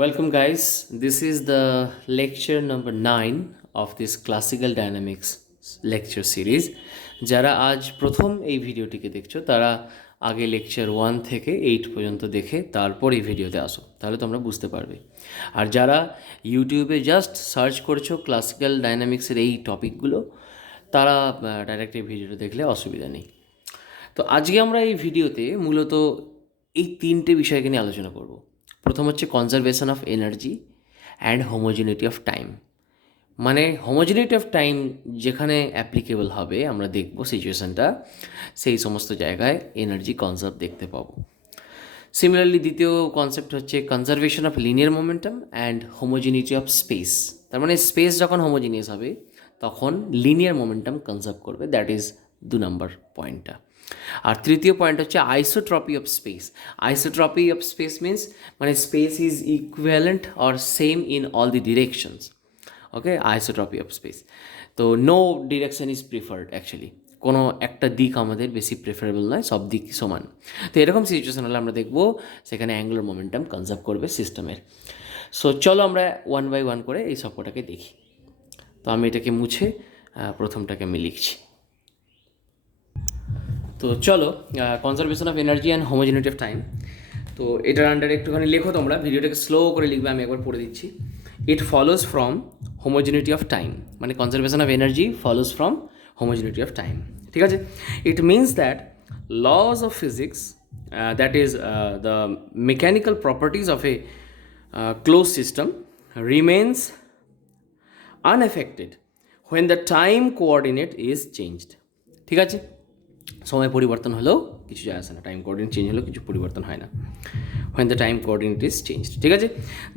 Welcome, guys. This is the lecture number 9 of this classical dynamics lecture series. যারা আজ প্রথম এই ভিডিওটিকে দেখছো তারা আগে লেকচার 1 থেকে 8 পর্যন্ত দেখে তারপর এই ভিডিওতে আসো, তাহলে তোমরা বুঝতে পারবে। আর যারা ইউটিউবে জাস্ট সার্চ করছো ক্লাসিক্যাল ডাইনামিক্সের এই টপিকগুলো, তারা ডাইরেক্ট এই ভিডিওটা দেখলে অসুবিধা নেই। তো আজকে আমরা এই ভিডিওতে মূলত এই তিনটে বিষয়কে নিয়ে আলোচনা করব। প্রথম হচ্ছে conservation of energy and homogeneity of time. মানে হোমোজিনিটি অফ টাইম যেখানে অ্যাপ্লিকেবল হবে আমরা দেখব সিচুয়েশানটা, সেই সমস্ত জায়গায় এনার্জি কনজার্ভ দেখতে পাবো। সিমিলারলি দ্বিতীয় কনসেপ্ট হচ্ছে conservation of linear momentum and homogeneity of space. তার মানে স্পেস যখন হোমোজিনিয়াস হবে তখন লিনিয়ার মোমেন্টাম কনজার্ভ করবে, দ্যাট ইজ 2 নম্বর পয়েন্টটা। আর তৃতীয় পয়েন্ট হচ্ছে isotropy of space. Isotropy of space means মানে space is equivalent or same in all the directions. Okay, isotropy of space. তো no direction is preferred, actually কোনো একটা দিক আমাদের বেশি প্রেফারেবল নয়, সব দিক সমান। তো এরকম সিচুয়েশন হলে আমরা দেখব সেখানে অ্যাঙ্গুলার মোমেন্টাম কনজার্ভ করবে সিস্টেমের। সো চলো আমরা 1 বাই 1 করে এই সবকটাকে দেখি। তো আমি এটাকে মুছে প্রথমটাকে আমি লিখছি। তো চলো, conservation of energy and homogeneity of time. তো এটার আন্ডারে একটুখানি লেখো তোমরা, ভিডিওটাকে স্লো করে লিখবে, আমি একবার পড়ে দিচ্ছি। It follows from homogeneity of time, মানে conservation of energy follows from homogeneity of time. ঠিক আছে, it means that laws of physics, that is the mechanical properties of a close system remains unaffected when the time coordinate is changed. ঠিক আছে, সময় পরিবর্তন হলেও কিছু যায় আসে না, টাইম কোঅর্ডিনেট চেঞ্জ হলেও কিছু পরিবর্তন হয় না when the time coordinate is changed. ঠিক আছে,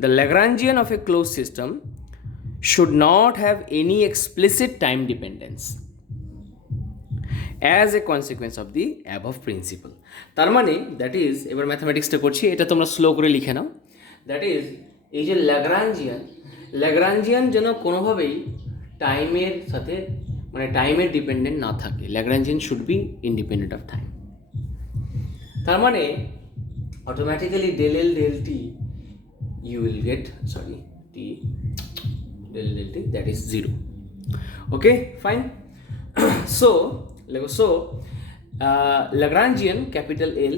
the Lagrangian of a closed system should not have any explicit time dependence as a consequence of the above principle. তার মানে দ্যাট ইজ, এবার ম্যাথামেটিক্সটা করছি, এটা তোমরা স্লো করে লিখে নাও। দ্যাট ইজ, এই যে ল্যাগ্রাঞ্জিয়ান যেন কোনোভাবেই টাইমের সাথে মানে টাইমের ডিপেন্ডেন্ট না থাকে। Lagrangian should be independent of time. তার মানে automatically del L del t you will get t del del t that is 0. Okay, fine. So Lagrangian capital L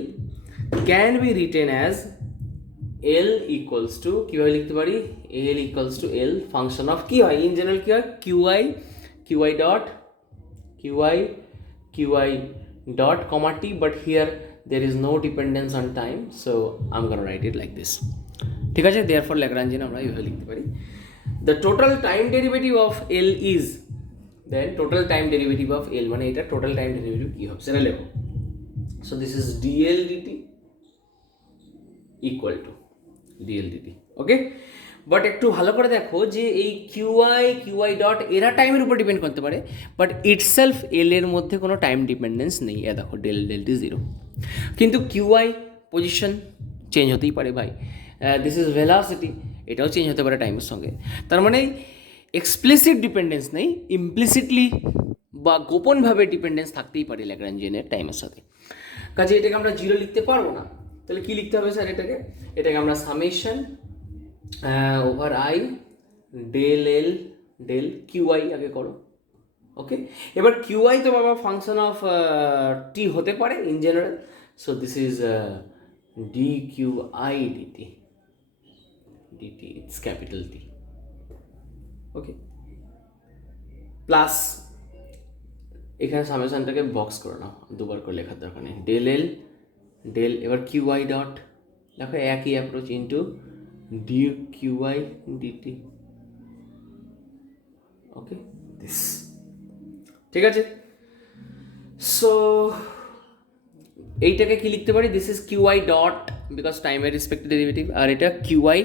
can be written as L equals to, কীভাবে লিখতে পারি, L equals to L function of কি হয়, in general কী হয়, qi dot comma t, but here there is no dependence on time, so I'm gonna write it like this. ঠিক আছে, therefore Lagrangian আমরা এইভাবে লিখতে পারি। The total time derivative of L is, then total time derivative of L মানে এটা total time derivative কী হবে সেটা লেখো। So this is dl dt equal to dl dt. Okay, but একটু ভালো করে দেখো যে এই কিউআই ডট এরা টাইমের উপর ডিপেন্ড করতে পারে, বাট ইটসেলফ এল এর মধ্যে কোনো টাইম ডিপেন্ডেন্স নেই। এ দেখো ডেল ডেল টি 0, কিন্তু কিউআই পজিশন চেঞ্জ হতেই পারে ভাই। দিস ইজ ভেলোসিটি, এটাও চেঞ্জ হতে পারে টাইমের সঙ্গে। তার মানে এক্সপ্লিসিট ডিপেন্ডেন্স নেই, ইমপ্লিসিটলি বা গোপনভাবে ডিপেন্ডেন্স থাকতেই পারে ল্যাগ্রাঞ্জিয়ানের টাইমের সাথে। কাজে এটাকে আমরা 0 লিখতে পারবো না, তাহলে কী লিখতে হবে স্যার? এটাকে আমরা summation over i del L del q i আগে করো। ওকে, এবার কিউআই তো বাবা ফাংশন অফ টি হতে পারে in general, so this is d q i d t, d t it's capital T. Okay, plus এখানে সামেশনটাকে বক্স করে নাও, দুবার করে লেখার দরকার নেই। ডেল এল ডেল, এবার কিউআই ডট দেখো একই approach into D q i d t. Okay, this ঠিক আছে। সো এইটাকে কি লিখতে পারি? This is q i dot because টাইমের রেসপেক্টিভ ডেরিভেটিভ, আর এটা কিউআই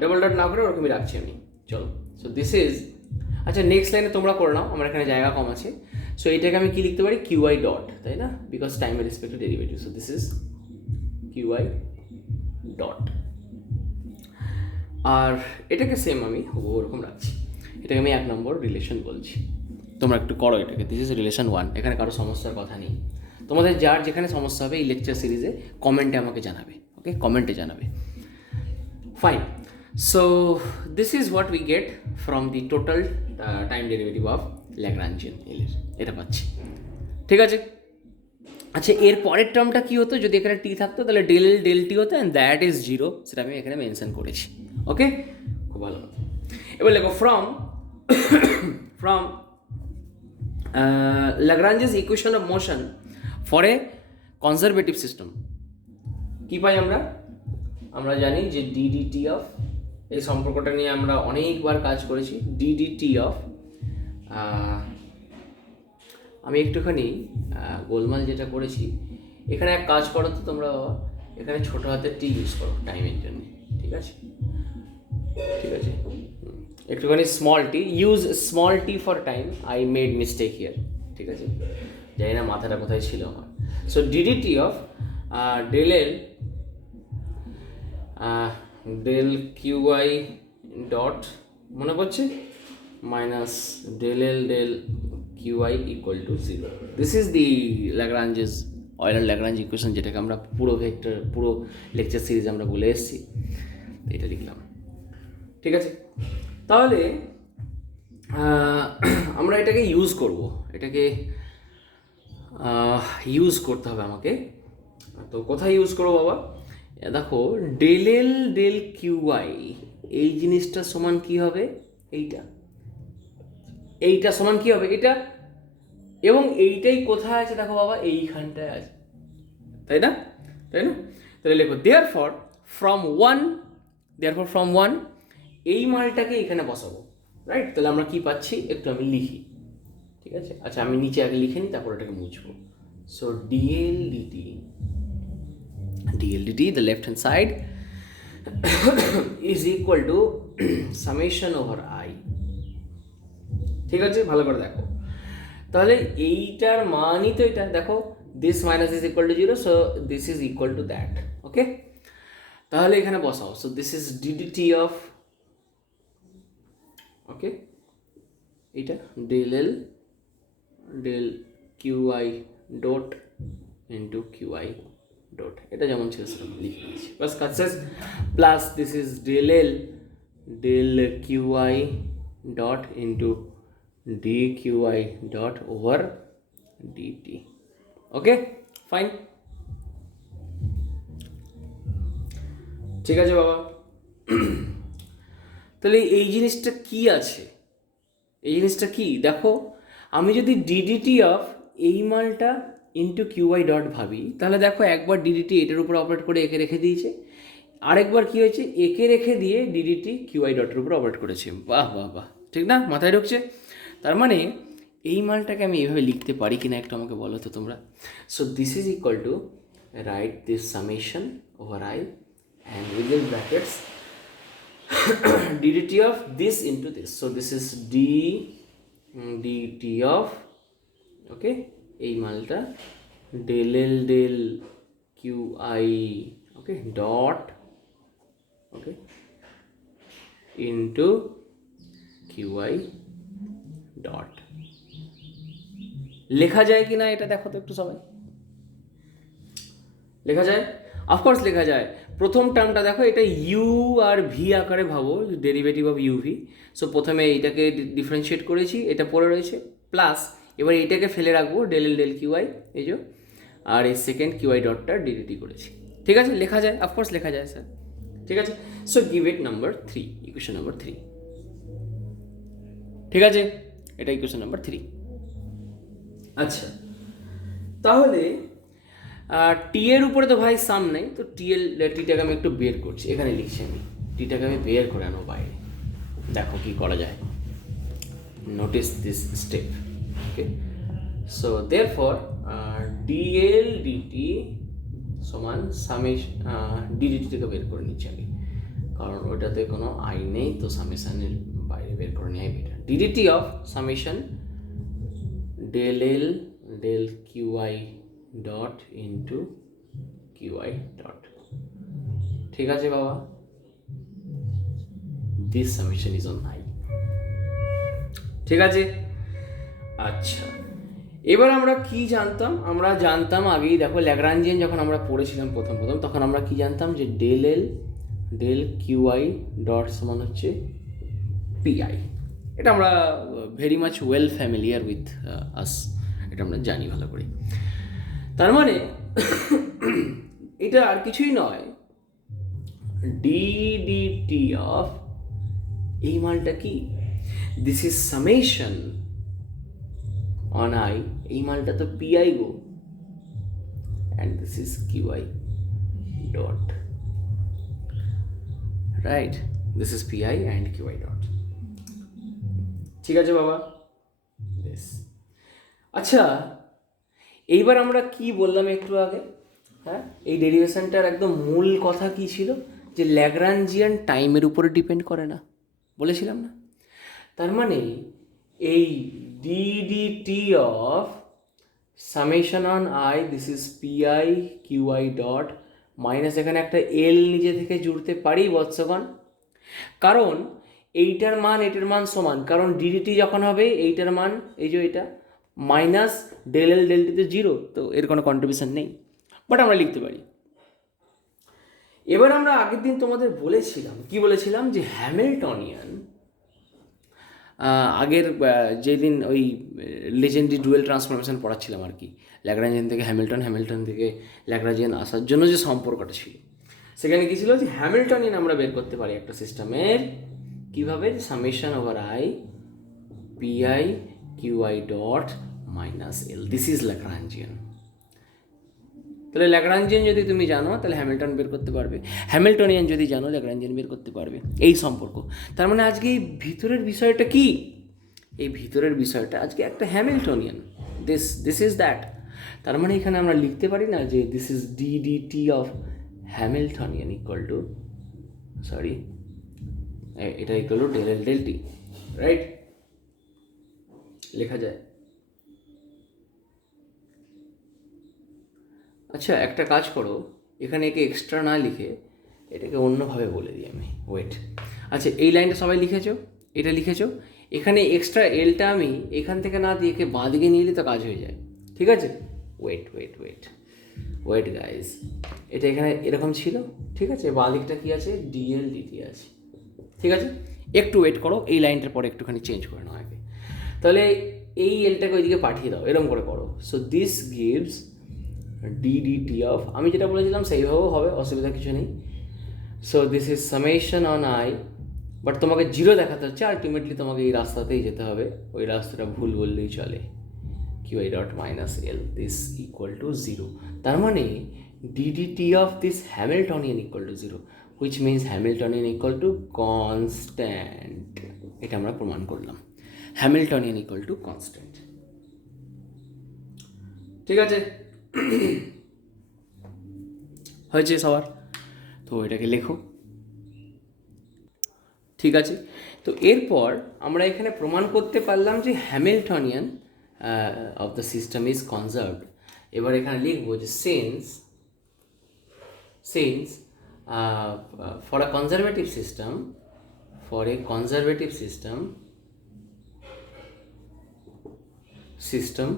ডাবল ডট না করে ওরকমই রাখছি আমি। চলো, সো দিস ইজ, আচ্ছা নেক্সট লাইনে তোমরা করে নাও, আমার এখানে জায়গা কম আছে। সো এটাকে আমি কি লিখতে পারি? কিউআই ডট, তাই না, বিকজ টাইমের respective derivative. So this is q i dot, আর এটাকে সেম আমি ওরকম রাখছি। এটাকে আমি 1 নম্বর রিলেশন বলছি, তোমরা একটু করো এটাকে। দিস ইজ রিলেশন 1, এখানে কারো সমস্যার কথা নেই। তোমাদের যার যেখানে সমস্যা হবে এই লেকচার সিরিজে কমেন্টে আমাকে জানাবে। ওকে, কমেন্টে জানাবে। Fine. So this is what we get from the total time derivative of Lagrangian এর এটা পাচ্ছি, ঠিক আছে। আচ্ছা, এর পরের টার্মটা কী হতো? যদি এখানে টি থাকতো তাহলে ডেল এল ডেল টি হতো, অ্যান্ড দ্যাট ইজ জিরো, সেটা আমি এখানে মেনশন করেছি। ওকে, খুব ভালো। এবার লেখো from from Lagrange's equation of motion for a conservative system কী পাই আমরা? আমরা জানি যে ডিডিটি অফ, এই সম্পর্কটা নিয়ে আমরা অনেকবার কাজ করেছি। ডিডিটি অফ, আমি একটুখানি গোলমাল যেটা করেছি, এখানে এক কাজ করো তো তোমরা, এখানে ছোটো হাতের টি ইউজ করো টাইমের জন্য, ঠিক আছে? ঠিক আছে, একটুখানি small t use, small t for time. I made mistake here, ঠিক আছে? জানি না মাথাটা কোথায় ছিল আমার। So d d t of del L del QI dot, মনে পড়ছে, minus del L del q i equal to zero. This is the Lagrange's Euler-Lagrange equation, যেটাকে আমরা পুরো ভেক্টর, পুরো লেকচার সিরিজ আমরা বলে এসেছি। এটা লিখলাম, ঠিক আছে? তাহলে আমরা এটাকে ইউজ করব, এটাকে ইউজ করতে হবে আমাকে। তো কোথায় ইউজ করবো বাবা? দেখো, ডেল এল ডেল কিউআই, এই জিনিসটা সমান কি হবে? এইটা সমান কি হবে? এটা, এবং এইটাই কোথায় আছে দেখো বাবা, এইখানটায় আছে, তাই না? তাহলে লেখো দেয়ারফর ফ্রম ওয়ান, এই মালটাকে এখানে বসাবো, রাইট? তাহলে আমরা কি পাচ্ছি একটু আমি লিখি, ঠিক আছে? আচ্ছা, আমি নিচে আগে লিখে নিই, তারপর এটাকে মুছবো। So DL DT, the left hand side is equal to summation over I, ঠিক আছে? ভালো করে দেখো, তাহলে এইটার মানই তো এটা, দেখো, this minus is equal to 0, so this is equal to that, ওকে? তাহলে এখানে বসাও। So this is DDT of, okay, এটা del L del QI dot into QI dot, এটা যেমন ছিল সেরকম লিখে দিয়েছি, বাস কাজ শেষ। Plus this is del L del QI dot into D QI dot over DT, okay, fine, ঠিক আছে বাবা? তাহলে এই জিনিসটা কি আছে? এই জিনিসটা কি দেখো, আমি যদি ডিডিটি অফ এই মালটা ইন্টু কিউআই ডট ভাবি, তাহলে দেখো একবার ডিডিটি এটার উপর অপারেট করে একে রেখে দিয়েছে, আরেকবার কি হয়েছে, একে রেখে দিয়ে ডিডিটি কিউআই ডটের উপর অপারেট করেছে। বাহ বাহ বাহ, ঠিক না? মাথায় ঢুকছে? তার মানে এই মালটাকে আমি এইভাবে লিখতে পারি কিনা একটু আমাকে বলো তো তোমরা। So this is equal to, right this summation over I, and within brackets ddt of this into this, so this is dt of, okay, এই মালটা del l del qi, okay, dot, okay, into qi dot। লেখা যায় কি না এটা দেখো তো একটু সবাই। লেখা যায়? অফকোর্স লেখা যায়। প্রথম টার্মটা দেখো, এটা ইউ আর ভি আকারে ভাবো, derivative of U V. So প্রথমে এইটাকে ডিফারেন্সিয়েট করেছি, এটা পড়ে রয়েছে, প্লাস এবার এইটাকে ফেলে রাখবো ডেল এল ডেল কিউআই, এই যে, আর এই সেকেন্ড কিউআই ডটটা ডিডিটি করেছি, ঠিক আছে? লেখা যায়, অফকোর্স লেখা যায় স্যার, ঠিক আছে? So give it number 3, equation number 3, ঠিক আছে? এটা ইকুয়েশন নাম্বার 3। আচ্ছা, তাহলে টি এর উপরে তো ভাই সাম নেই, তো টিটাকে আমি একটু বের করছি, এখানে লিখছি আমি, টিটাকে আমি বের করে আনো বাইরে, দেখো কি করা যায়। Notice this step, okay? So therefore d L d t সমান সামেশন, ডিডিটিকে বের করে নিচ্ছি আমি, কারণ ওটাতে কোনো আই নেই, তো সামেশনের বাইরে বের করে নেওয়াই better. D d t of summation del L del QI dot into QI dot, ঠিক আছে বাবা? This summation is on i, ঠিক আছে? আচ্ছা, এবার আমরা কি জানতাম? আমরা জানতাম আগেই, দেখো ল্যাগ্রাঞ্জিয়ান যখন আমরা পড়েছিলাম প্রথম তখন আমরা কি জানতাম, যে del L del QI dot সমান হচ্ছে পিআই। এটা আমরা very much well familiar with us, এটা আমরা জানি ভালো করে। তার মানে এটা আর কিছুই নয়, ডিডিটি অফ এই মালটা কি, this is summation on I, এই মালটা তো PI go, and this is q i dot, right, this is PI and QI dot. ঠিক আছে বাবা, বেশ। আচ্ছা, এইবার আমরা কি বললাম একটু আগে, হ্যাঁ, এই ডেরিভেশনটার একদম মূল কথা কি ছিল, যে ল্যাগ্রাঞ্জিয়ান টাইমের উপরে ডিপেন্ড করে না, বলেছিলাম না? তার মানে এই DDT of summation on I, this is PI QI dot minus, এখানে একটা এল নিজে থেকে জুড়তে পারি বৎসগণ, কারণ এইটার মান এটার মান সমান, কারণ ডিডিটি যখন হবে এইটার মান এই যে এটা minus del L del t তো জিরো, তো এর কোনো কন্ট্রিবিউশন নেই, বাট আমরা লিখতে পারি। এবার আমরা আগের দিন তোমাদের বলেছিলাম, কি বলেছিলাম, যে হ্যামিল্টনিয়ান, আগের যেদিন ওই লেজেন্ডারি ডুয়েল ট্রান্সফরমেশন পড়াচ্ছিলাম আর কি, ল্যাগ্রাঞ্জিয়ান থেকে হ্যামিল্টন, হ্যামিল্টন থেকে ল্যাগ্রাঞ্জিয়ান আসার জন্য যে সম্পর্কটা ছিল, সেখানে কী ছিল, যে হ্যামিল্টনিয়ান আমরা বের করতে পারি একটা সিস্টেমের কীভাবে, summation over I PI QI dot minus L, this is Lagrangian. তাহলে ল্যাগ্রাঞ্জিয়ান যদি তুমি জানো তাহলে হ্যামিল্টন বের করতে পারবে, হ্যামিল্টনিয়ান যদি জানো ল্যাগ্রাঞ্জিয়ান বের করতে পারবে, এই সম্পর্ক। তার মানে আজকে এই ভিতরের বিষয়টা কি, এই ভিতরের বিষয়টা আজকে একটা হ্যামিল্টনিয়ান, দিস ইজ দ্যাট। তার মানে এখানে আমরা লিখতে পারি না যে this is DDT of Hamiltonian equal to, sorry, এটা equal to del L del T, right, লেখা যায়। আচ্ছা, একটা কাজ করো, এখানে একে এক্সট্রা না লিখে এটাকে অন্যভাবে বলে দিই আমি, ওয়েট। আচ্ছা, এই লাইনটা সবাই লিখেছো, এটা লিখেছো, এখানে এক্সট্রা এলটা আমি এখান থেকে না দিয়ে একে বাঁ দিকে নিয়ে তো কাজ হয়ে যায়, ঠিক আছে? Wait wait wait wait guys, এটা এখানে এরকম ছিল, ঠিক আছে, বাঁ দিকটা কী আছে, ডিএল ডিটি আছে, ঠিক আছে? একটু ওয়েট করো, এই লাইনটার পরে একটুখানি চেঞ্জ করে নাও আগে, তাহলে এই এলটাকে ওইদিকে পাঠিয়ে দাও, এরকম করে করো। So this gives DDT of, আমি যেটা বলেছিলাম সেইভাবেও হবে, অসুবিধা কিছু নেই। So this is summation on I, but তোমাকে জিরো দেখাতে হচ্ছে, আলটিমেটলি তোমাকে এই রাস্তাতেই যেতে হবে, ওই রাস্তাটা ভুল বললেই চলে, QI dot minus L, this equal to zero. তার মানে DDT of this Hamiltonian equal to zero, which means Hamiltonian equal to constant, এটা আমরা প্রমাণ করলাম, হ্যামিল্টনিয়ান ইকুয়াল টু কনস্ট্যান্ট, ঠিক আছে? হয়েছে সবার? তো এটাকে লেখো, ঠিক আছে? তো এরপর আমরা এখানে প্রমাণ করতে পারলাম যে Hamiltonian of the system is conserved. এবার এখানে লিখবো যে since for a conservative system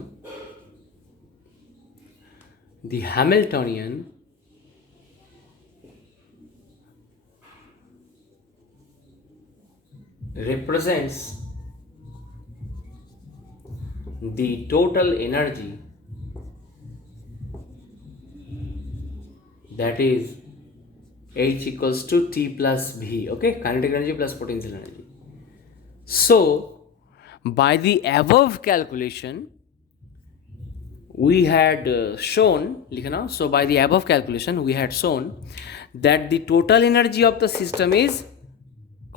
the Hamiltonian represents the total energy that is H equals to T plus V, okay, kinetic energy plus potential energy. So by the above calculation we had shown, so by the above calculation we had shown that the total energy of the system is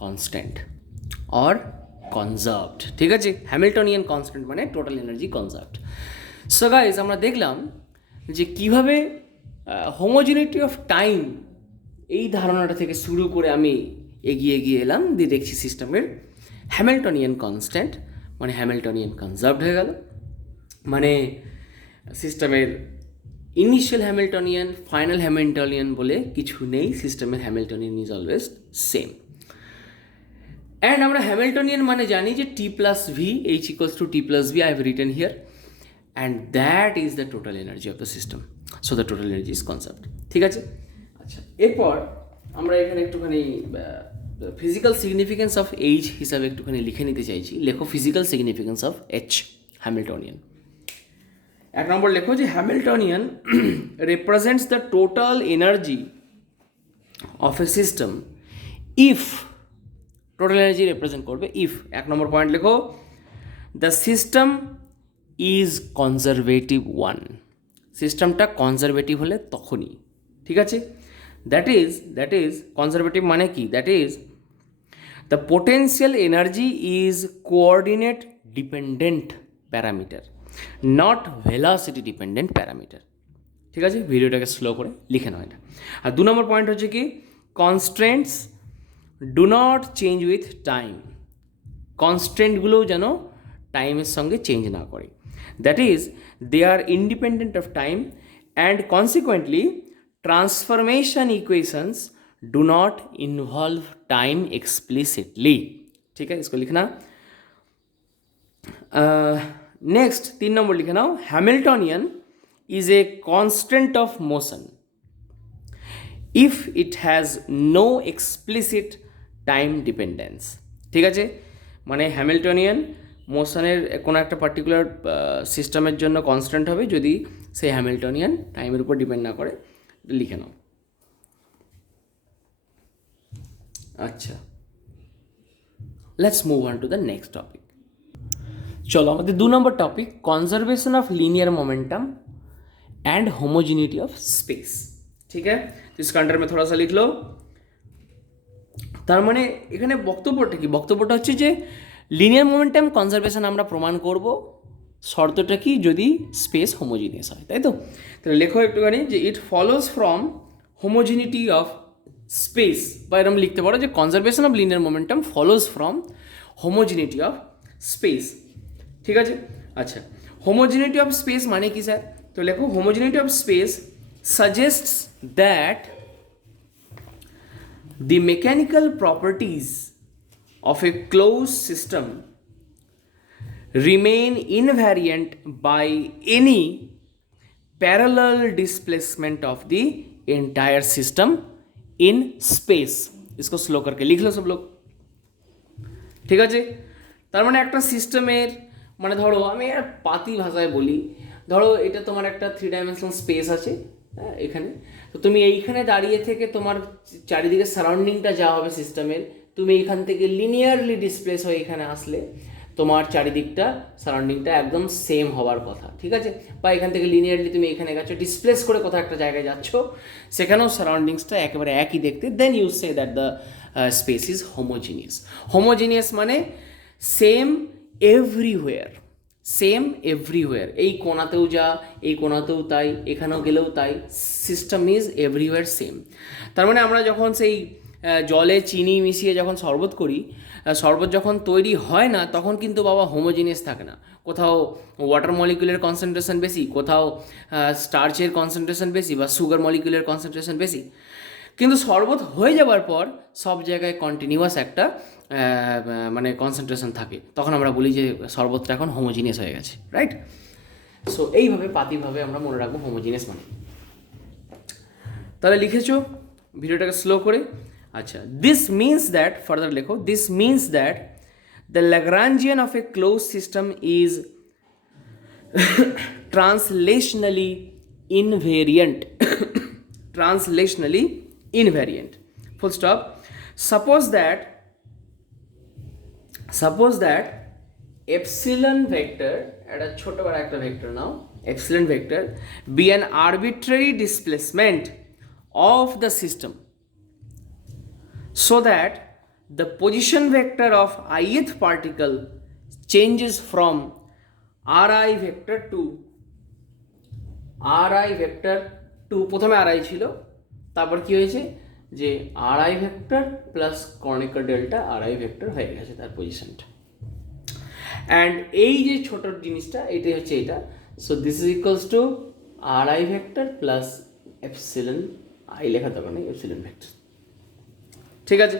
constant or conserved, ঠিক আছে? Hamiltonian constant মানে total energy কনজার্ভড। So guys, আমরা দেখলাম যে কীভাবে homogeneity of time এই ধারণাটা থেকে শুরু করে আমি এগিয়ে এলাম, দিয়ে দেখছি সিস্টেমের হ্যামিল্টনিয়ান কনস্ট্যান্ট মানে হ্যামিল্টনিয়ান কনজার্ভড হয়ে গেল, মানে সিস্টেমের ইনিশিয়াল হ্যামিল্টনিয়ান ফাইনাল হ্যামিল্টনিয়ান বলে কিছু নেই, সিস্টেমের Hamiltonian is always same. And আমরা হ্যামিল্টনিয়ান মানে জানি যে T plus V, H equals to T plus V, I have written here, and that is the total energy of the system. So the total energy is conserved, ঠিক আছে? আচ্ছা, এরপর আমরা এখানে একটুখানি ফিজিক্যাল সিগনিফিকেন্স অফ এইচ হিসাবে একটুখানি লিখে নিতে চাইছি। লেখো physical significance of H, Hamiltonian. 1 নম্বর লেখো যে Hamiltonian represents the total energy of a system if, total energy represent করবে ইফ। 1 নম্বর পয়েন্ট লেখো the system is conservative one. সিস্টেমটা কনজারভেটিভ হলে তখনই, ঠিক আছে। দ্যাট ইজ কনজারভেটিভ মানে কি? That is the potential energy is coordinate dependent parameter, not velocity dependent parameter. ঠিক আছে, ভিডিওটাকে স্লো করে লিখে নাও এটা। আর 2 নম্বর পয়েন্ট হচ্ছে কি, constraints do not change with time. কনস্ট্রেন্টগুলোও যেন টাইমের সঙ্গে চেঞ্জ না করে। That is they are independent of time and consequently transformation equations do not involve time explicitly. ठीक है, इसको लिखना। नेक्स्ट 3 नंबर लिखे नाओ, Hamiltonian is a constant of motion if it has no explicit time dependence. ठीक है, মানে Hamiltonian মোশনের কোনো একটা পার্টিকুলার সিস্টেমের জন্য কনস্ট্যান্ট হবে যদি সেই হ্যামিল্টনিয়ান টাইমের উপর ডিপেন্ড না করে। লিখে নাও। আচ্ছা, let's move on to the next topic. চলো আমাদের 2 number topic, conservation of linear momentum and homogeneity of space. ठीक है, तो इस कंटर में थोड़ा सा लिख लो। তার মানে এখানে বক্তব্যটা কি? বক্তব্যটা হচ্ছে যে লিনিয়ার মোমেন্টাম কনজারভেশন আমরা প্রমাণ করব, শর্তটা কি? যদি স্পেস হোমোজিনিয়াস হয়, তাই তো? তাহলে লেখো একটুখানি যে it follows from homogeneity of space, বা এরকম লিখতে পারো যে conservation of linear momentum follows from homogeneity of space. ঠিক আছে, আচ্ছা, হোমোজিনিটি অফ স্পেস মানে কি স্যার? তো লেখো homogeneity of space suggests that the mechanical properties of a closed system remain invariant by any parallel displacement of the entire system in space। इसको slow करके लिख लो सब लोग। ঠিক আছে, তার মানে একটা সিস্টেমের মানে ধরো আমি আর পাতি ভাষায় বলি, ধরো এটা তোমার একটা 3 ডাইমেনশনাল স্পেস আছে এখানে, তো তুমি এইখানে দাঁড়িয়ে থেকে তোমার চারিদিকে সারাউন্ডিংটা যা হবে সিস্টেমের, তুমি এখান থেকে লিনিয়ারলি ডিসপ্লেস হয়ে এখানে আসলে তোমার চারিদিকটা সারাউন্ডিংটা একদম সেম হওয়ার কথা। ঠিক আছে, বা এখান থেকে লিনিয়ারলি তুমি এখানে গেছো, ডিসপ্লেস করে কোথাও একটা জায়গায় যাচ্ছ, সেখানেও সারাউন্ডিংসটা একেবারে একই দেখতে। Then you say that the space is homogeneous. Homogeneous মানে সেম এভরিওয়্যার, সেম এভরিওয়্যার, এই কোণাতেও যা, এই কোণাতেও তাই, এখানেও গেলেও তাই, সিস্টেম ইজ এভরিওয়্যার সেম। তার মানে আমরা যখন সেই জলে চিনি মিশিয়ে যখন শরবত করি, শরবত যখন তৈরি হয় না তখন কিন্তু বাবা হোমোজিনিয়াস থাকে না। কোথাও ওয়াটার মলিকুলের কনসেন্ট্রেশন বেশি, কোথাও স্টার্চের কনসেন্ট্রেশন বেশি, বা সুগার মলিকুলের কনসেন্ট্রেশন বেশি। কিন্তু শরবত হয়ে যাওয়ার পর সব জায়গায় কন্টিনিউয়াস একটা মানে কনসেন্ট্রেশন থাকে, তখন আমরা বলি যে শরবতটা এখন হোমোজিনিয়াস হয়ে গেছে, রাইট? সো এইভাবে পাতিভাবে আমরা মনে রাখবো হোমোজিনিয়াস মানে। তাহলে লিখেছো ভিডিওটাকে স্লো করে। আচ্ছা, দিস মিনস দ্যাট, ফার্দার লেখো, this means that the Lagrangian of a close system is translationally invariant. Translationally invariant, full stop. Suppose that epsilon vector, একটা ছোট বড় একটা vector now, epsilon vector be an arbitrary displacement of the system so that the position vector of ith particle changes from ri vector to প্রথমে ri ছিল, তারপর কি হয়েছে যে RI vector plus Kronecker delta RI vector হয়ে গেছে তার পজিশনটা। অ্যান্ড এই যে ছোট জিনিসটা এটাই হচ্ছে এটা। So this is equals to RI vector plus epsilon, I লেখা দরকার নেই, এপসিলন ভেক্টর। ঠিক আছে,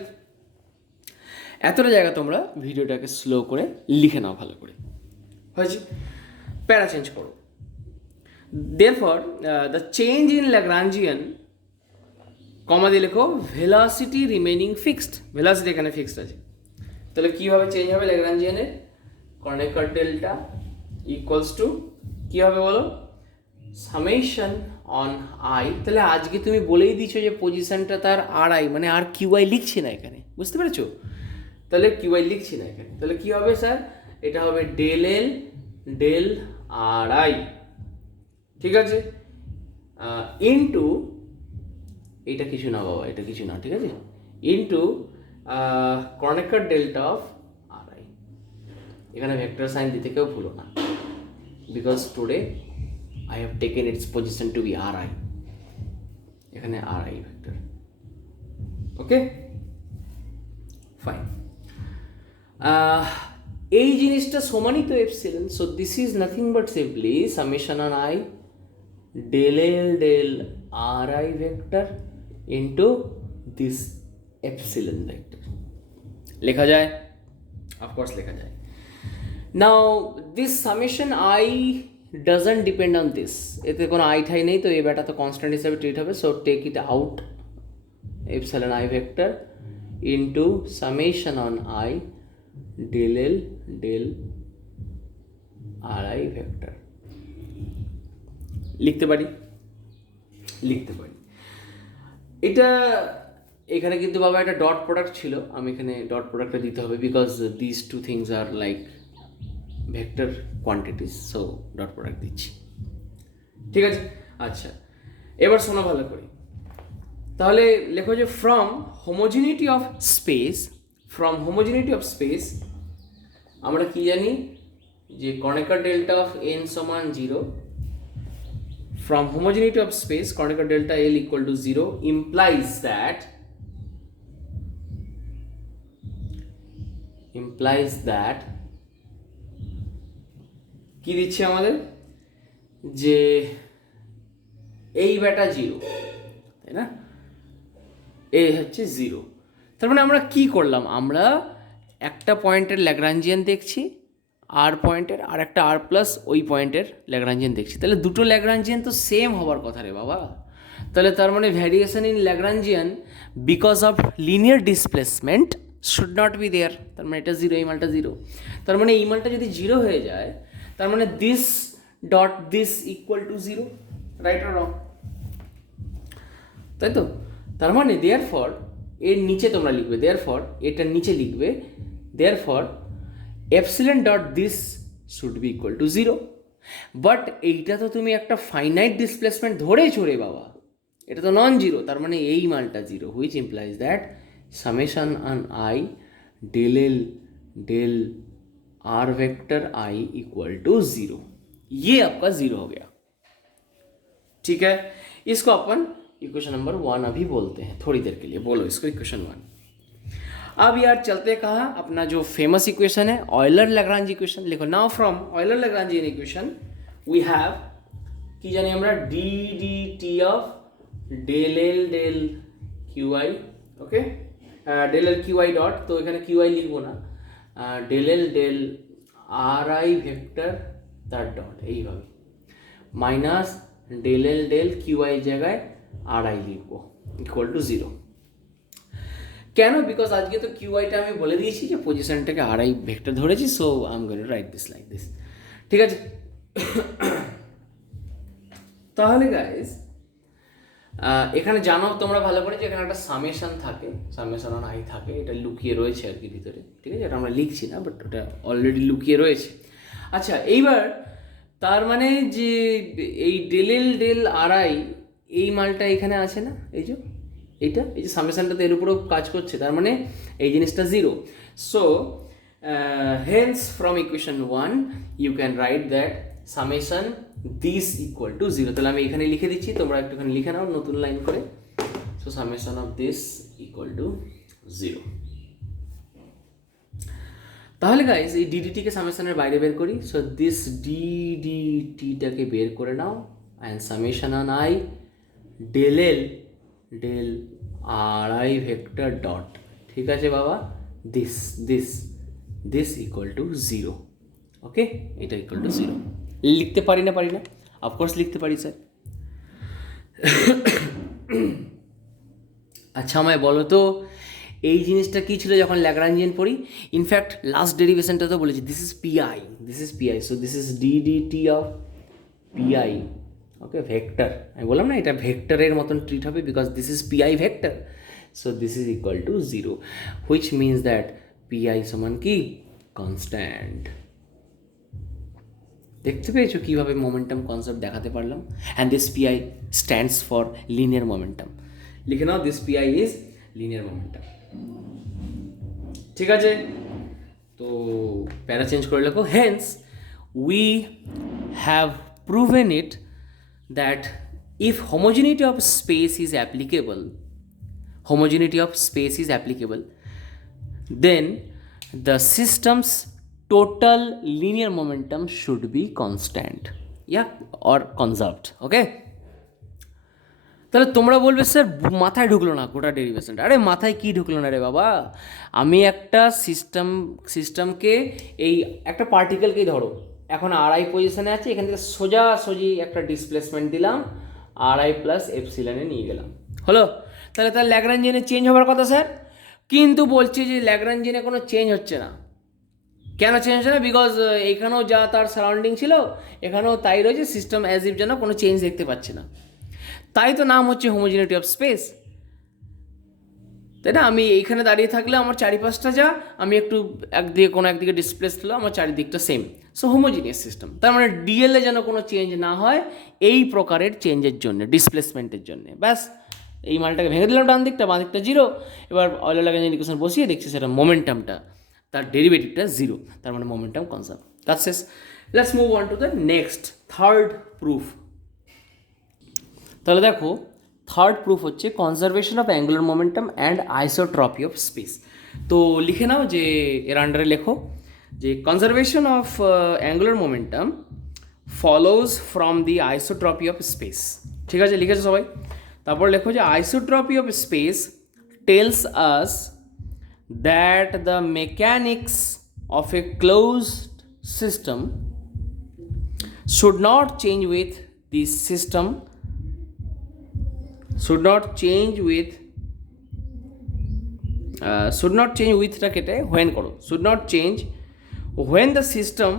এতটা জায়গা তোমরা ভিডিওটাকে স্লো করে লিখে নাও ভালো করে, হয়েছে? প্যারা চেঞ্জ করো। Therefore the change in Lagrangian comma দিয়ে লেখো ভেলোসিটি রিমেইনিং ফিক্সড, ভেলোসিটি এখানে ফিক্সড আছে। তাহলে কীভাবে চেঞ্জ হবে ল্যাগ্রাঞ্জিয়ানের? কর্নেকার ডেল্টা ইকুয়ালস টু কী হবে বলো, সামেশন অন আই। তাহলে আজকে তুমি বলেই দিচ্ছ যে পজিশনটা তার আর আই, মানে আর কিউআই লিখছি না এখানে, বুঝতে পেরেছো? তাহলে কিউআই লিখছি না এখানে, তাহলে কী হবে স্যার? এটা হবে del L del R i, ঠিক আছে, ইন্টু এটা কিছু না বাবা, এটা কিছু না, ঠিক আছে, into Kronecker delta of R I. এখানে ভেক্টর সাইন দিতে কেউ ভুলো না, because today I have taken its position to be Ri. এখানে Ri vector. Okay? Fine. এই জিনিসটা সমানই তো epsilon, so this is nothing but simply summation on I del L del R I vector into this epsilon vector. লেখা যায়? Of course লেখা যায়। Now this summation I doesn't depend on this, এতে কোনো আই ঠাই নেই, তো এই ব্যাটা তো কনস্ট্যান্ট হিসাবে ট্রিট হবে, so take it out, epsilon i vector into summation on I del L del R I vector. লিখতে পারি? লিখতে পারি। এটা এখানে কিন্তু বাবা একটা ডট প্রোডাক্ট ছিল, আমি এখানে ডট প্রোডাক্টটা দিতে হবে, because this two things are like vector quantities, so dot product দিচ্ছি, ঠিক আছে। আচ্ছা, এবার শোনো ভালো করে, তাহলে লেখো যে ফ্রম হোমোজিনিটি অফ স্পেস, আমরা কি জানি যে কর্নেকার ডেল্টা অফ এন সমান 0, from homogeneity of space Kronecker delta L equal to 0 implies that কি দিচ্ছে আমাদের, যে এই ব্যাটা 0, তাই না, এ হচ্ছে 0। তার মানে আমরা কি করলাম, আমরা একটা পয়েন্টের ল্যাগ্রাঞ্জিয়ান দেখছি, আর পয়েন্টের, আর একটা আর প্লাস ওই পয়েন্টের ল্যাগ্রাঞ্জিয়ান দেখছি, তাহলে দুটো ল্যাগ্রাঞ্জিয়ান তো সেম হওয়ার কথা রে বাবা। তাহলে তার মানে variation in Lagrangian because of linear displacement should not be there, তার মানে এটা 0, এই মালটা 0, তার মানে এই মালটা যদি 0 হয়ে যায়, তার মানে this dot this equal to 0, right আর রং, তাই তো? তার মানে দেয়ার ফর এর নিচে তোমরা লিখবে, দেয়ার ফর এটার নিচে লিখবে, therefore epsilon dot this should be equal to 0। But এইটা তো তুমি একটা ফাইনাইট ডিসপ্লেসমেন্ট ধরেছো রে বাবা, এটা তো নন 0, তার মানে এই মালটা 0, which implies that summation on I del L del r vector i equal to 0, ये आपका 0 हो गया। ठीक है, इसको अपन इक्वेशन नंबर 1 अभी बोलते हैं, थोड़ी देर के लिए बोलो इसको इक्वेशन 1। अब यार चलते कहा अपना जो फेमस इक्वेशन है ऑयलर लैग्रांज इक्वेशन, लिखो now from Euler Lagrangian equation we have कि जाने हमरा d d t of del L del q i, okay, del L q i dot, तो এখানে क्यू आई লিখবো না, del L del r i vector তার dot এইভাবে minus del L del q i জায়গায় আর আই লিখবো equal to 0। কেন? Because আজকে তো কিউ আইটা আমি বলে দিয়েছি যে পজিশনটাকে আর আই ভেক্টর ধরেছি, so I am going to right this like this, ঠিক আছে। তাহলে গাইস এখানে জানো তোমরা ভালো করে যে এখানে একটা সামেশন থাকে, সামেশন অন আই থাকে, এটা লুকিয়ে রয়েছে আর কি ভিতরে, ঠিক আছে, এটা আমরা লিখছি না বাট ওটা অলরেডি লুকিয়ে রয়েছে। আচ্ছা, এইবার তার মানে যে এই del L del R i এই মালটা এখানে আছে না, এই যে এইটা, এই যে সামেশনটা তো এর উপরেও কাজ করছে, তার মানে এই জিনিসটা 0। So hence from equation 1 you can write that summation this equal to 0। তাহলে আমি এখানে লিখে দিচ্ছি, তোমরা একটুখানি লিখে নাও নতুন লাইন করে। So summation of this equal to 0। তাহলে গাইজ এই ডিডিটিকে সামেশনের বাইরে বের করি। সো দিস ডিডিটিটাকে বের করে নাও and summation on I del L del R I vector dot, ঠিক আছে বাবা, this this this equal to 0, okay, এটা ইকুয়াল টু 0। লিখতে পারি না? পারি না? অফকোর্স লিখতে পারি স্যার। আচ্ছা আমায় বলো তো এই জিনিসটা কী ছিল যখন ল্যাগ্রাঞ্জিয়ান পড়ি? ইনফ্যাক্ট লাস্ট ডেরিভেশনটা তো বলেছি, this is PI, so this is DDT of PI. Okay, vector, আমি বললাম না এটা ভেক্টরের মতন ট্রিট হবে, because this is PI vector, so this is equal to zero, which means that PI সমান কি কনস্ট্যান্ট। দেখতে পেয়েছো কীভাবে মোমেন্টাম কনসেপ্ট দেখাতে পারলাম? And this PI stands for linear momentum. লিখে নাও, this PI is linear momentum. ঠিক আছে, তো প্যারা চেঞ্জ করে লেখো, hence we have proven it that if homogeneity of space is applicable, then the system's total linear momentum should be constant, or conserved. Okay, তাহলে তোমরা বলবে sir মাথায় ঢুকলো না গোটা ডেরিভেশনটা। আরে মাথায় কি ঢুকলো না রে বাবা, আমি একটা সিস্টেমকে এই একটা পার্টিকেলকেই ধরো, এখন আরআই পজিশনে আছে, এখান থেকে সোজাসুজি একটা ডিসপ্লেসমেন্ট দিলাম, আরআই প্লাস এপসিলনে নিয়ে গেলাম, হলো? তাহলে তার ল্যাগ্রাঞ্জিয়ানে চেঞ্জ হওয়ার কথা স্যার, কিন্তু বলছে যে ল্যাগ্রাঞ্জিয়ানে কোনো চেঞ্জ হচ্ছে না। কেন চেঞ্জ হচ্ছে না? বিকজ এখানেও যা তার সারাউন্ডিং ছিল এখানেও তাই রয়েছে, সিস্টেম অ্যাজ ইফ যেন কোনো চেঞ্জ দেখতে পাচ্ছে না। তাই তো নাম হচ্ছে হোমোজিনিটি অফ স্পেস, তাই না? আমি এইখানে দাঁড়িয়ে থাকলে আমার চারিপাশটা যা, আমি একটু একদিকে ডিসপ্লেস হলো, আমার চারিদিকটা সেম, সো হোমোজিনিয়াস সিস্টেম। তার মানে ডিএলএ যেন কোনো চেঞ্জ না হয় এই প্রকারের চেঞ্জের জন্য, ডিসপ্লেসমেন্টের জন্য। ব্যাস, এই মালটাকে ভেঙে দিলাম, ডান দিকটা, বাঁ দিকটা জিরো। এবার অয়েলার ল্যাগ্রাঞ্জিয়ান ইকুয়েশন বসিয়ে দেখছি সেটা মোমেন্টামটা, তার ডেরিভেটিভটা জিরো, তার মানে মোমেন্টাম কনসার্ভ। কাজ শেষ। Let's move on to the next, third proof. তাহলে দেখো, থার্ড প্রুফ হচ্ছে conservation of angular momentum and isotropy of space. তো লিখে নাও, যে এর আন্ডারে লেখো যে conservation of angular momentum follows from the isotropy of space. ঠিক আছে, লিখেছো সবাই? তারপর লেখো যে isotropy of space tells us that the mechanics of a closed system should not change with the system should not change with when the system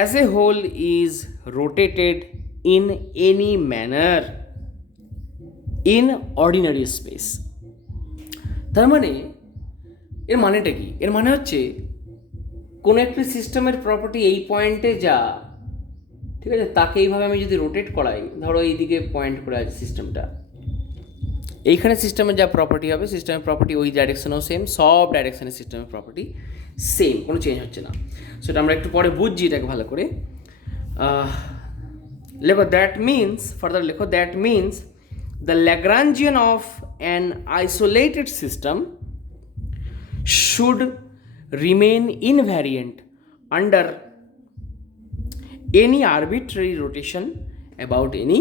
as a whole is rotated in any manner in ordinary space. তার মানে এর মানেটা কি? এর মানে হচ্ছে কোনো একটি সিস্টেমের প্রপার্টি এই পয়েন্টে যা, ঠিক আছে, তাকে এইভাবে আমি যদি রোটেট করাই, ধরো এইদিকে পয়েন্ট করে আছে সিস্টেমটা, এইখানে সিস্টেমের যা প্রপার্টি হবে, সিস্টেমের প্রপার্টি ওই ডাইরেকশনেও সেম, সব ডাইরেকশনে সিস্টেমের প্রপার্টি সেম, কোনো চেঞ্জ হচ্ছে না। সেটা আমরা একটু পরে বুঝছি এটাকে ভালো করে। লেখো that means the Lagrangian of an isolated system should remain invariant under any arbitrary rotation about any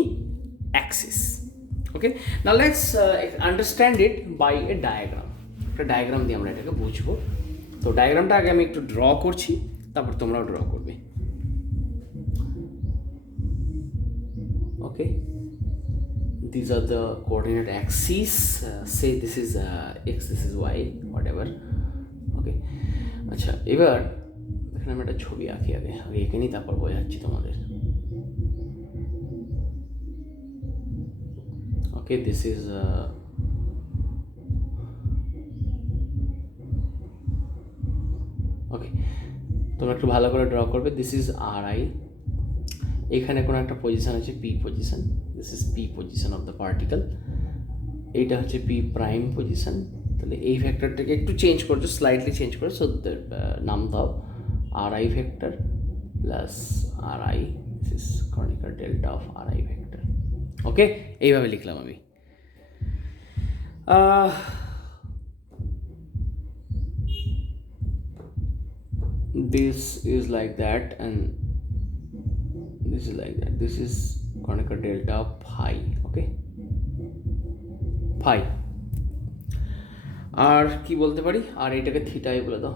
axis. Okay, now let's understand it by a diagram. একটা ডায়াগ্রাম দিয়ে আমরা এটাকে বুঝবো। তো ডায়াগ্রামটা আগে আমি একটু ড্র করছি, তারপর তোমরাও ড্র করবে। Okay, these are the coordinate axes. Say this is x, this is y, whatever. Okay, আচ্ছা, এবার এখানে আমি একটা ছবি আঁকি, আগে এঁকে নিই, তারপর বোঝাচ্ছি তোমাদের। ওকে, দিস ইজ ওকে, তোমরা একটু ভালো করে ড্র করবে। দিস ইজ আর আই, এখানে কোনো একটা পজিশন আছে P position, this is P position of the particle, এইটা হচ্ছে পি প্রাইম পজিশন। তাহলে এই ভেক্টরটাকে একটু চেঞ্জ করছো, স্লাইটলি চেঞ্জ করে, সো নাম দাও ri vector plus ri, this is Kronecker delta of ri vector. ওকে, এইভাবে লিখলাম আমি। This is like that and this is like that. This is Kronecker delta of phi. Okay, phi। আর কি বলতে পারি? আর এটাকে থিটা বলে দাও,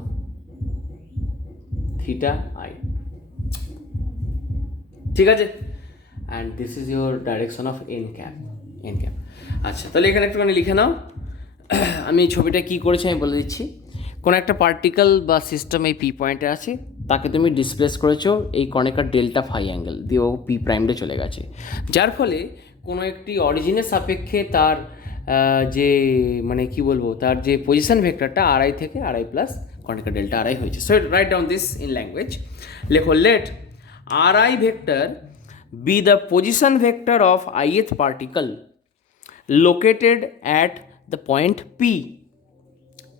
theta I. ঠিক আছে, and this is your direction of n cap. আচ্ছা, তাহলে এখানে একটুখানি লিখে নাও। আমি ছবিটা কী করেছি আমি বলে দিচ্ছি। কোনো একটা পার্টিকেল বা সিস্টেম এই পি পয়েন্টে আছে, তাকে তুমি ডিসপ্লেস করেছো এই কণিকার ডেল্টা ফাই অ্যাঙ্গেল দিয়ে, ও পি প্রাইমে চলে গেছে, যার ফলে কোনো একটি অরিজিনের সাপেক্ষে তার যে মানে কি বলবো, তার যে পজিশন ভেক্টরটা আড়াই থেকে আড়াই প্লাস কণিকা ডেল্টা আড়াই হয়েছে। So write down this in language. লেখো, লেট আড়াই vector be the position vector of ith particle located at the point P.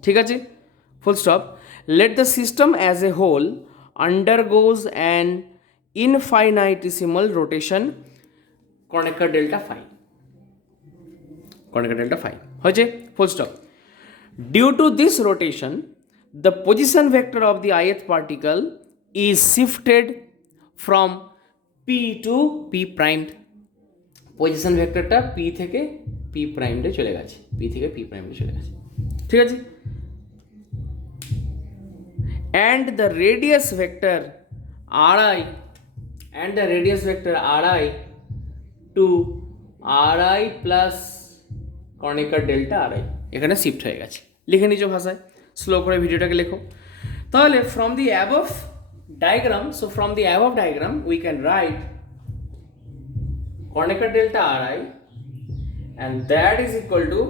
ঠিক আছে, full stop. Let the system as a whole undergoes an infinitesimal rotation conical delta phi. Conical delta phi হয়েছে, full stop. Due to this rotation, the position vector of the ith particle is shifted from P to P primed. Position ভেক্টরটা P থেকে P প্রাইমে চলে গেছে, P থেকে P প্রাইমে চলে গেছে, ঠিক আছে। and the radius vector ri to ri plus Kronecker delta ri এখানে শিফট হয়ে গেছে। লিখে নিচো ভাষায়, স্লো করে ভিডিওটাকে লেখো। তাহলে from the above diagram, so from the above diagram we can write Kronecker delta ri and that is equal to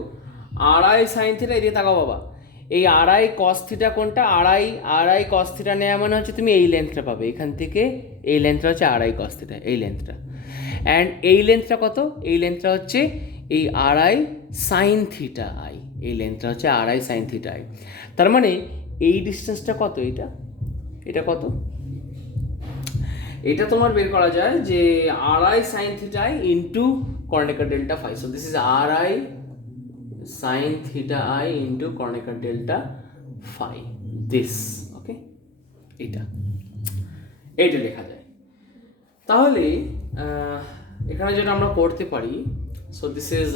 ri sin theta। এদিকে তাকাও বাবা, এই আড়াই কস থিটা কোনটা, আড়াই কস থিটা নেওয়া মানে হচ্ছে তুমি এই লেন্থটা পাবে, এখান থেকে এই লেন্থটা হচ্ছে আড়াই কস থিটা, এই লেন্থটা। অ্যান্ড এই লেন্থটা কত, এই লেন্থটা হচ্ছে এই আড়াই সাইন থিটা আই, এই লেন্থটা হচ্ছে আড়াই সাইন থিটা আই। তার মানে এই ডিস্টেন্সটা কত, এটা কত, এটা তোমার বের করা যায় যে আড়াই sine theta I into Kronecker delta phi. So this is আড়াই sin theta I into conical delta phi, this, okay, এইটা লেখা যায়। তাহলে এখানে যেটা আমরা করতে পারি, সো দিস ইজ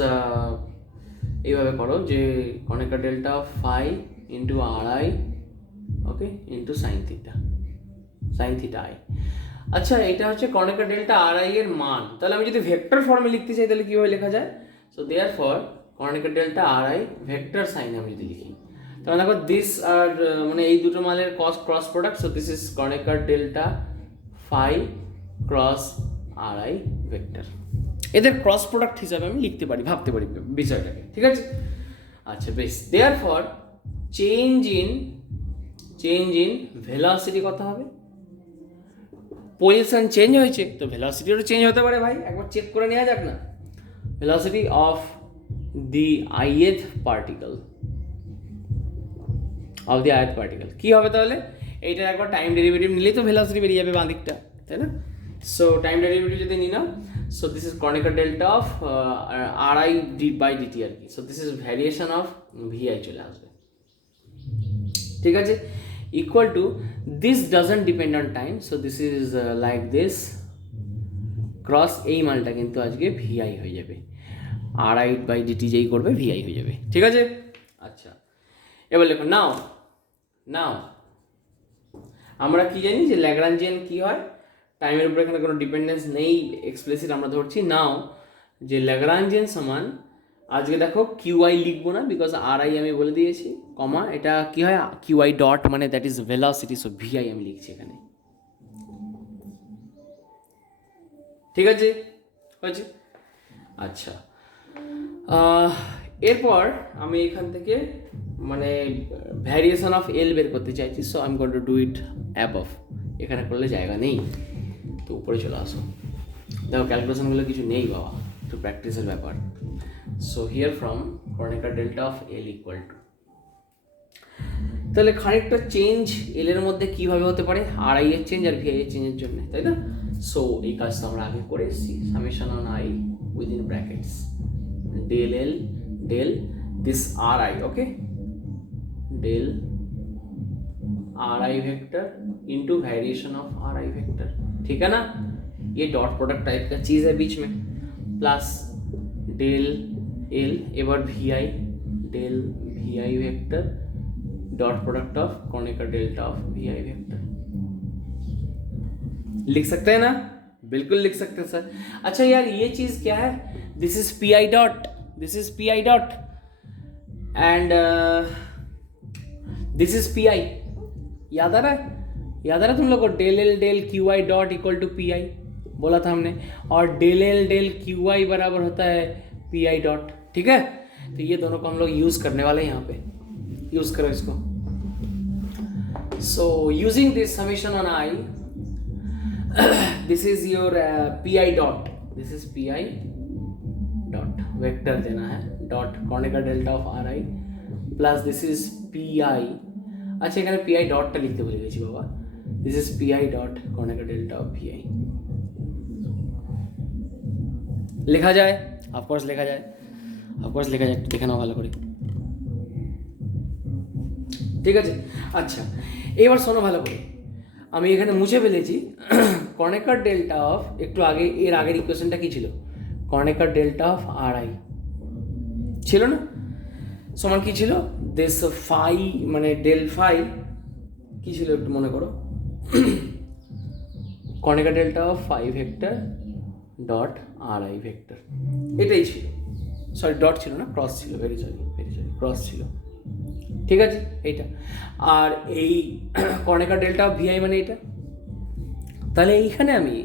এইভাবে করো যে conical delta phi into ri, okay, into sin theta I। আচ্ছা, এটা হচ্ছে conical delta ri এর মান। তাহলে আমি যদি ভেক্টর ফর্মে লিখতে চাই তাহলে কীভাবে লেখা যায়? So therefore Kronecker delta ri vector sign আমি যদি লিখি, তাহলে দেখো দিস আর মানে এই দুটো মানের cross product. So this is Kronecker delta phi cross ri vector. এদের ক্রস প্রোডাক্ট হিসাবে আমি লিখতে পারি, ভাবতে পারি বিষয়টাকে, ঠিক আছে। আচ্ছা বেশ, দেয়ারফর চেঞ্জ ইন ভেলোসিটি কত হবে? পজিশন চেঞ্জ হয়েছে তো ভেলোসিটিও চেঞ্জ হতে পারে ভাই, একবার চেক করে নেওয়া যাক না। Velocity of the ith particle কি হবে তাহলে? এইটার একবার টাইম ডেরিভেটিভ নিলেই তো ভেলোসিটি বেরিয়ে যাবে বাঁ দিকটা, তাই না? সো টাইম ডেরিভেটিভ যদি নিই না, so this is Kronecker delta of ri by dt আর কি। So this is variation of vi চলে আসবে, ঠিক আছে, equal to this doesn't depend on time. So this is like this cross এই মানটা কিন্তু আজকে vi হয়ে যাবে, ri বাই dt যেই করবে vi হয়ে যাবে, ঠিক আছে। আচ্ছা, এবার দেখো নাও আমরা কি জানি যে ল্যাগ্রাঞ্জিয়ান কি হয়, টাইমের উপরে এখানে কোনো ডিপেন্ডেন্স নেই, এক্সপ্লিসিট আমরা ধরছি। নাও যে ল্যাগ্রাঞ্জিয়ান সমান, আজকে দেখো কিউআই লিখবো না বিকজ ri আমি বলে দিয়েছি, কমা এটা কি হয় কিউআই ডট মানে that is velocity, so vi আমি লিখছি এখানে, ঠিক আছে, হয়েছে। আচ্ছা, এরপর আমি এখান থেকে মানে ভ্যারিয়েশন অফ এল বের করতে চাইছি। So I am going to do it above, এখানে করলে জায়গা নেই তো উপরে চলে আসো। দেখো ক্যালকুলেশনগুলো কিছু নেই বাবা, একটু প্র্যাকটিসের ব্যাপার। So here from Kronecker delta of L equal to, তাহলে খানিকটা চেঞ্জ এল এর মধ্যে কীভাবে হতে পারে, ri এর চেঞ্জ আর vi এর চেঞ্জের জন্য, তাই না? সো এই কাজটা আমরা আগে করে এসেছি, summation on i within brackets del l del this ri, okay, del ri vector into variation of ri vector, ठीक है ना? ये डॉट प्रोडक्ट टाइप का चीज है बीच में, plus del l ever vi del vi vector dot product of conical delta of vi vector। लिख सकते हैं ना? बिल्कुल लिख सकते हैं सर। अच्छा यार ये चीज क्या है, this is P I dot, this is P I dot and this is P आई। याद आ रहा है, याद आ रहा है तुम लोग को? Del L del q i dot equal to p i बोला था हमने, और del L del q i बराबर होता है पी आई डॉट। ठीक है, तो ये दोनों को हम लोग यूज करने वाले हैं यहाँ पे। यूज करो इसको। So using this summation on I, this is your P I dot, this is P I dot, vector देना है dot Kronecker delta of R I plus this is P I. अच्छा এখানে पी आई डॉटটা লিখতে ভুলে গেছি বাবা। This is P I dot Kronecker delta of P I. লেখা যায়, অফকোর্স লেখা যায়, অফকোর্স লেখা যায়, একটু দেখে নাও ভালো করে। ঠিক আছে, আচ্ছা এবার শোনো ভালো করে। আমি এখানে মুছে ফেলেছি কর্নিকার ডেল্টা অফ, একটু আগে এর আগের ইকুয়েশনটা কি ছিল? Kronecker delta of R I ছিল না, সমান কি ছিল? দিস ফাই মানে ডেল ফাই কি ছিল একটু মনে করো, Kronecker delta of phi vector dot R I vector, এটাই ছিল। সরি ডট ছিল না, ক্রস ছিল, ভেরি সরি ক্রস ছিল। ঠিক আছে এইটা, আর এই কর্নিকার ডেল্টা অফ ভিআই মানে এটা। তাহলে এইখানে আমি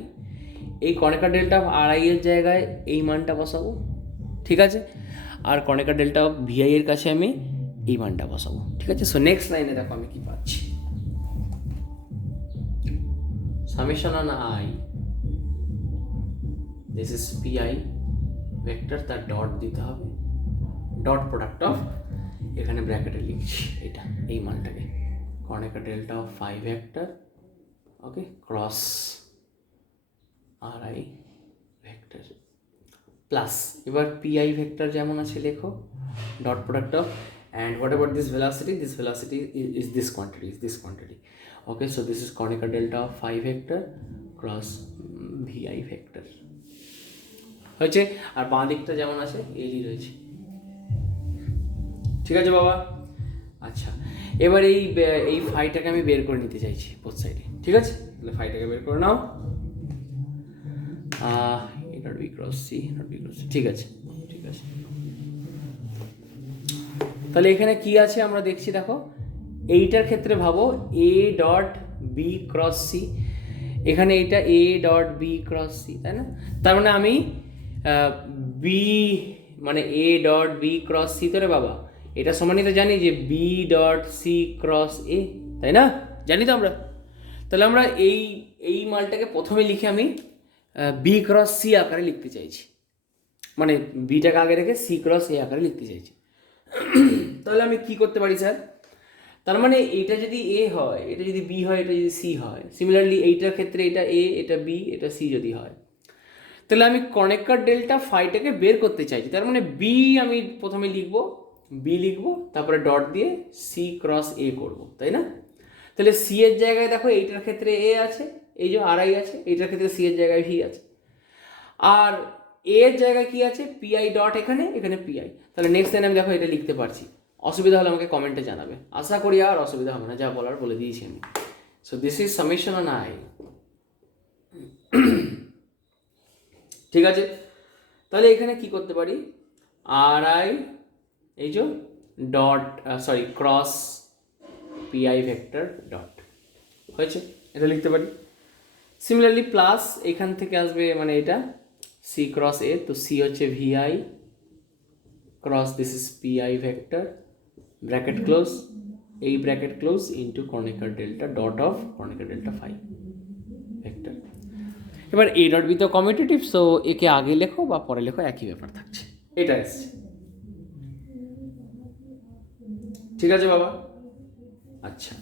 এই কর্নিকার ডেল্টা অফ আর আই এর জায়গায় এই মানটা বসাবো। ঠিক আছে, আর কর্নিকার ডেল্টা অফ ভিআই এর কাছে আমি এই মানটা বসাবো। ঠিক আছে, সো নেক্সট লাইনে দেখো আমি কি পাচ্ছি। Summation on I, this is P I vector, তার ডট দিতে হবে, ডট প্রোডাক্ট অফ, এখানে ব্র্যাকেটে লিখছি এটা এই মানটাকে, Kronecker delta of phi vector, okay, cross R I vector plus, এবার পি আই ভেক্টর যেমন আছে লেখো, dot product of, and what about this velocity? This velocity is this quantity, okay, so this is conical delta of phi vector cross vi vector হয়েছে, আর বাঁ দিকটা যেমন আছে এলই রয়েছে। ঠিক আছে বাবা, আচ্ছা এবার এই ফাইটাকে আমি বের করে নিতে চাইছি বোথ সাইডে। ঠিক আছে, তাহলে ফাইটাকে বের করে নাও, নট বি ক্রস সি, ঠিক আছে। তাহলে এখানে কি আছে আমরা দেখছি, দেখো এইটার ক্ষেত্রে ভাবো A dot B cross C, এখানে এইটা A dot B cross C, তাই না? তার মানে আমি বি মানে A dot B cross C, তো রে বাবা এটা সমানই তো জানি যে B dot C cross A, তাই না? জানি তো আমরা। তাহলে আমরা এই মালটাকে প্রথমে লিখে আমি বি ক্রস সি আকারে লিখতে চাইছি, মানে বিটাকে আগে রেখে সি ক্রস এ আকারে লিখতে চাইছি। তাহলে আমি কি করতে পারি স্যার? তার মানে এটা যদি এ হয়, এটা যদি বি হয়, এটা যদি সি হয়, সিমিলারলি এইটার ক্ষেত্রে এটা এ, এটা বি, এটা সি যদি হয়, তাহলে আমি কর্নিকার ডেল্টা ফাইটাকে বের করতে চাইছি। তার মানে বি আমি প্রথমে লিখবো, বি লিখবো, তারপরে ডট দিয়ে সি ক্রস এ করবো, তাই না? তাহলে সি এর জায়গায় দেখো এইটার ক্ষেত্রে এ আছে, এই যে আর আই আছে, এইটার ক্ষেত্রে সি এর জায়গায় ভি আছে, আর এর জায়গায় কি আছে? পি আই ডট, এখানে পি আই। তাহলে নেক্সট লাইন আমি দেখো এটা লিখতে পারছি। অসুবিধা হলে আমাকে কমেন্টে জানাবে, আশা করি আর অসুবিধা হবে না, যা বলার বলে দিয়েছি আমি। So this is summation on i. ঠিক আছে, তাহলে এখানে কি করতে পারি? আর আই এই যে dot sorry cross p I vector dot হয়েছে, এটা লিখতে পারি। সিমিলারলি প্লাস এখান থেকে আসবে মানে এটা সি ক্রস এ, তো সি হচ্ছে V I cross this is P I vector, bracket close, এই bracket close into Kronecker delta dot of Kronecker delta phi vector. এবার এ ডট বি তো কমিউটেটিভ, সো একে আগে লেখো বা পরে লেখো একই ব্যাপার থাকছে, এটা এসছে। ঠিক আছে বাবা, আচ্ছা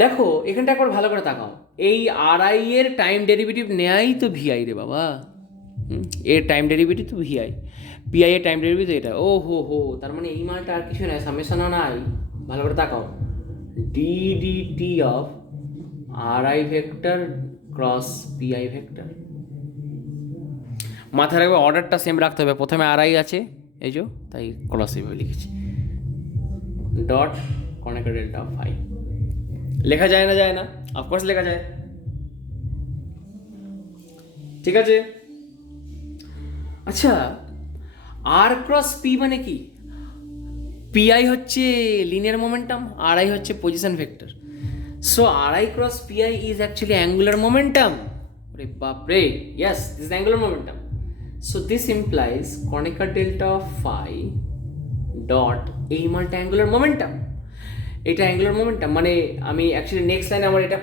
দেখো এখানটা একবার ভালো করে তাকাও, এই আর আই এর টাইম ডেরিভেটিভ নেয়াই তো ভিআই রে বাবা, এর টাইম ডেরিভেটিভ তো ভিআই, পিআই এর টাইম ডেরিভেটিভ এটা, ও হো, তার মানে এই মানটা আর কিছু নয়, সামেশন অন আই, ভালো করে তাকাও, d d t of R I vector cross p i vector. মাথায় রাখবে অর্ডারটা সেম রাখতে হবে, প্রথমে আর আই আছে এই যে, তাই ক্রস এইভাবে লিখেছি, dot Kronecker delta of phi. লেখা যায় না? যায় না? অফকোর্স লেখা যায়। ঠিক আছে, আচ্ছা আর ক্রস পি মানে কি, পিআই হচ্ছে লিনিয়ার মোমেন্টাম, আর আই হচ্ছে position vector. So R I cross PI is actually angular momentum. আরে বাপরে, yes, this is angular momentum. So this implies Kronecker delta of phi dot এই মানটা অ্যাঙ্গুলার মোমেন্টাম। এটা অ্যাঙ্গুলার মোমেন্টাম মানে আমি actually next লাইনে আমার এটা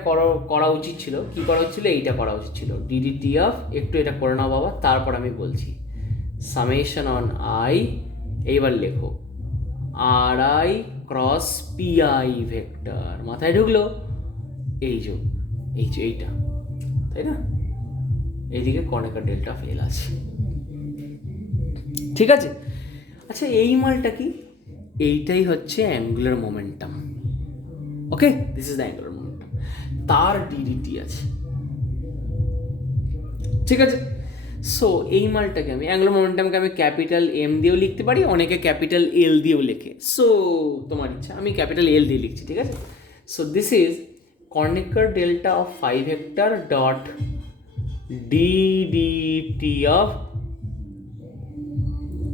করা উচিত ছিল, কি করা হচ্ছিল, এইটা করা উচিত ছিল, ডিডিটি অফ, একটু এটা করে নাও বাবা, তারপর আমি বলছি সামেশন অন আই, এইবার লেখো আর আই ক্রস পিআই ভেক্টর, মাথায় ঢুকলো? এই যে এইটা, তাই না? এইদিকে কর্নেকার ডেল্টা অফ এল আছে, ঠিক আছে? আচ্ছা এই মালটা কি, এইটাই হচ্ছে angular momentum. Okay, this is the angular momentum, তার ডিডিটি আছে, ঠিক আছে? সো এই মালটাকে আমি অ্যাঙ্গুলার মোমেন্টামকে আমি ক্যাপিটাল এম দিয়েও লিখতে পারি, অনেকে ক্যাপিটাল এল দিয়েও লেখে। সো তোমার ইচ্ছা, আমি ক্যাপিটাল এল দিয়ে লিখছি, ঠিক আছে? So this is Kronecker delta of phi vector dot DDT of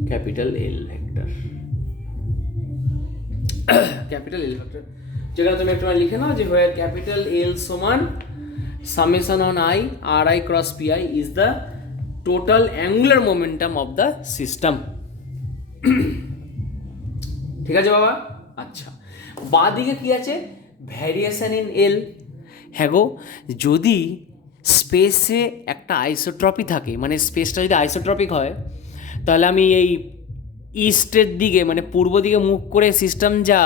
capital L vector, capital L vector, যেখানে তুমি একটু লিখে নাও যে হোয়ার ক্যাপিটাল এল সমান summation on i r I cross p i is the total angular momentum of the system. ঠিক আছে বাবা? আচ্ছা, বাঁদিকে কি আছে? Variation in L. হ্যাঁ গো, যদি স্পেসে একটা আইসোট্রপি থাকে, মানে স্পেসটা যদি আইসোট্রপিক হয়, তাহলে আমি এই ইস্টের দিকে মানে পূর্ব দিকে মুখ করে সিস্টেম যা,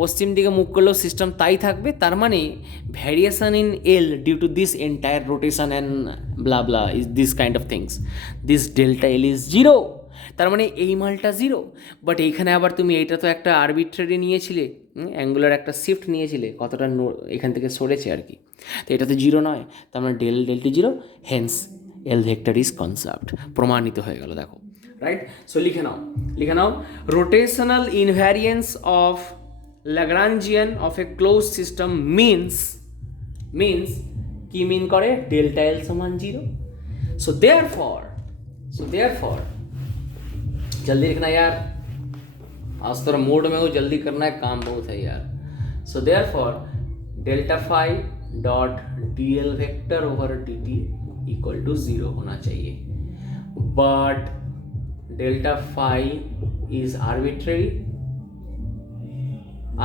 পশ্চিম দিকে মুখ করলেও সিস্টেম তাই থাকবে। তার মানে variation in L due to this entire rotation and blah blah is this kind of things, this delta L is zero. তার মানে এই মালটা জিরো। বাট এইখানে আবার তুমি এইটা তো একটা আরবিট্রারি নিয়েছিলে, অ্যাঙ্গুলার একটা শিফট নিয়েছিলে, কতটা এখান থেকে সরেছে আর কি, তো এটা তো জিরো নয়, তার মানে ডেল্টি zero, hence L vector is conserved, প্রমাণিত হয়ে গেল। দেখো, রাইট? সো লিখে নাও rotational invariance of Lagrangian of a close system means কি মিন করে? डेल्टा एल समान जीरो। सो देयरफॉर जल्दी लिखना यार, आज थोड़ा मूड में हो, जल्दी करना है, काम बहुत है यार। So therefore delta phi dot d L vector over d t equal to zero होना चाहिए, but delta phi is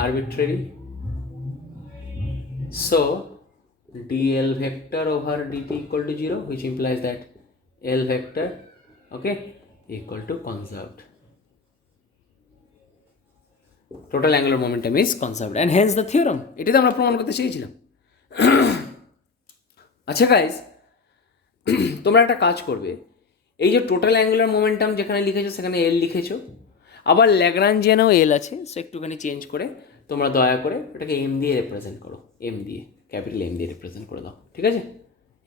arbitrary, so dl vector over dt equal to 0, which implies that l vector, okay, equal to conserved, total angular momentum is conserved, and hence the theorem, এটাই তো আমরা প্রমাণ করতে চেয়েছিলাম। আচ্ছা guys, তোমরা একটা কাজ করবে, এই যে টোটাল অ্যাঙ্গুলার মোমেন্টাম যেখানে লিখেছো সেখানে এল লিখেছো, আবার ল্যাগ্রাঞ্জিয়ানেও এল আছে, সো একটুখানি চেঞ্জ করে তোমরা দয়া করে ওটাকে এম দিয়ে রিপ্রেজেন্ট করো, এম দিয়ে, ক্যাপিটাল এম দিয়ে রিপ্রেজেন্ট করে দাও, ঠিক আছে?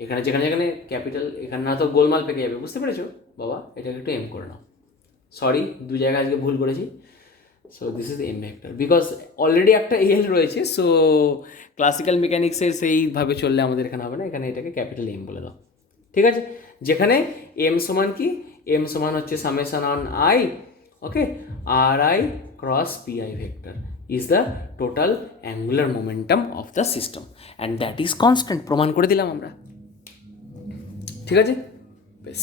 এখানে যেখানে ক্যাপিটাল, এখানে না তো গোলমাল পেকে যাবে, বুঝতে পেরেছো বাবা? এটাকে একটু এম করে নাও। সরি, দু জায়গায় আজকে ভুল করেছি। So this is M vector, because already একটা এল রয়েছে, সো ক্লাসিক্যাল মেকানিক্সে সেইভাবে চললে আমাদের এখানে হবে না, এখানে এটাকে ক্যাপিটাল এম বলে দাও, ঠিক আছে? যেখানে এম সমান কি? এম সমান হচ্ছে summation on i, okay, r I cross p I vector is the total angular momentum of the system, and that is constant, প্রমাণ করে দিলাম আমরা, ঠিক আছে? বেশ।